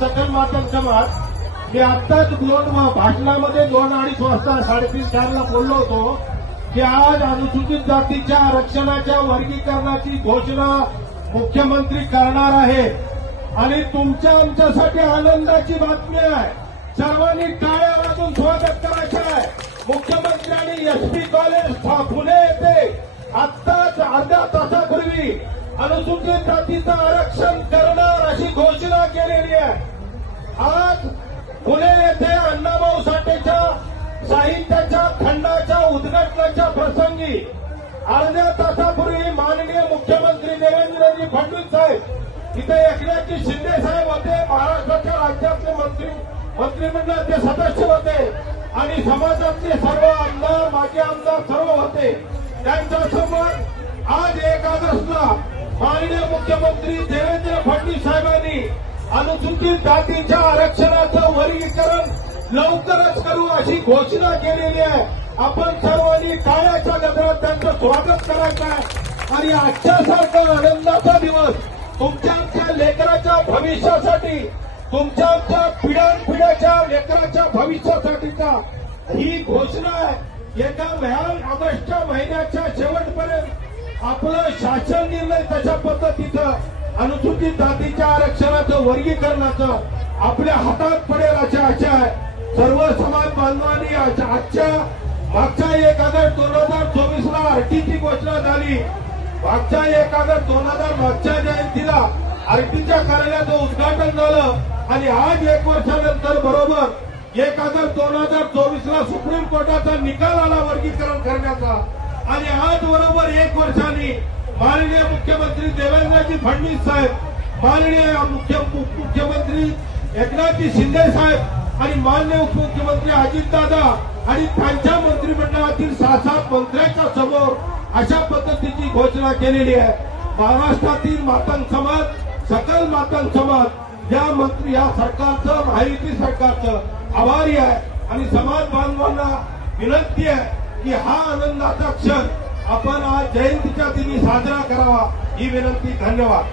सकल मातंग समाज, मी आत्ताच भाषणामध्ये 2-2:30 वाजता 3:30-4ला बोललो होतो की आज अनुसूचित जातीच्या आरक्षणाच्या वर्गीकरणाची घोषणा मुख्यमंत्री करणार आहे आणि तुमच्या आमच्यासाठी आनंदाची बातमी आहे. सर्वांनी टाळ्या वाजून स्वागत करायचं आहे. मुख्यमंत्र्यांनी एसपी कॉलेज पुणे येथे आत्ताच अर्ध्या तासापूर्वी अनुसूचित जातीचं आरक्षण करणार अशी घोषणा केलेली आहे. आज पुणे येथे अण्णाभाऊ साठेच्या साहित्याच्या खंडाच्या उद्घाटनाच्या प्रसंगी अर्ध्या तासापूर्वी माननीय मुख्यमंत्री देवेंद्रजी फडणवीस साहेब इथे एकनाथजी शिंदे साहेब होते, महाराष्ट्राच्या राज्यातले मंत्रिमंडळाचे सदस्य होते आणि समाजातले सर्व आमदार माजी आमदार सर्व होते. त्यांच्यासमोर आज 1 ऑगस्टला माननीय मुख्यमंत्री देवेंद्र फडणवीस साहेबांनी अनुसूचित जातीच्या आरक्षणाचं वर्गीकरण लवकरच करू अशी घोषणा केलेली आहे. आपण सर्वांनी टाळ्याच्या गजरात त्यांचं स्वागत करायचं आहे आणि आजच्यासारखा आनंदाचा दिवस तुमच्या आमच्या लेकराच्या भविष्यासाठी, तुमच्या आमच्या पिढ्यानपिढ्याच्या लेकराच्या भविष्यासाठीचा ही घोषणा आहे. एका ऑगस्टच्या महिन्याच्या शेवटपर्यंत आपलं शासन निर्णय तशा पद्धतीचं अनुसूचित जातीच्या आरक्षणाचं वर्गीकरणाचं आपल्या हातात पडेल अशी आशा आहे. सर्व समाज बांधवांनी आजच्या मागच्या 1 ऑगस्ट 2024ला आरटीची घोषणा झाली. मागच्या 1 ऑगस्ट 2000 मागच्या जयंतीला आरटीच्या कार्यालयाचं उद्घाटन झालं आणि आज 1 वर्षानंतर बरोबर 1 ऑगस्ट 2024ला सुप्रीम कोर्टाचा निकाल आला वर्गीकरण करण्याचा आणि आज बरोबर 1 वर्षांनी माननीय मुख्यमंत्री देवेंद्रजी फडणवीस साहेब, माननीय मुख्यमंत्री एकनाथजी शिंदे साहेब आणि माननीय उपमुख्यमंत्री अजितदादा आणि त्यांच्या मंत्रिमंडळातील 6-7 मंत्र्यांच्या समोर अशा पद्धतीची घोषणा केलेली आहे. महाराष्ट्रातील मातंग समाज, सकल मातंग समाज या सरकारचं, महायुती सरकारचं आभारी आहे आणि समाज बांधवांना विनंती आहे की हा आनंदाचा क्षण आपण आज जयंतीच्या दिनी साजरा करावा ही विनंती. धन्यवाद.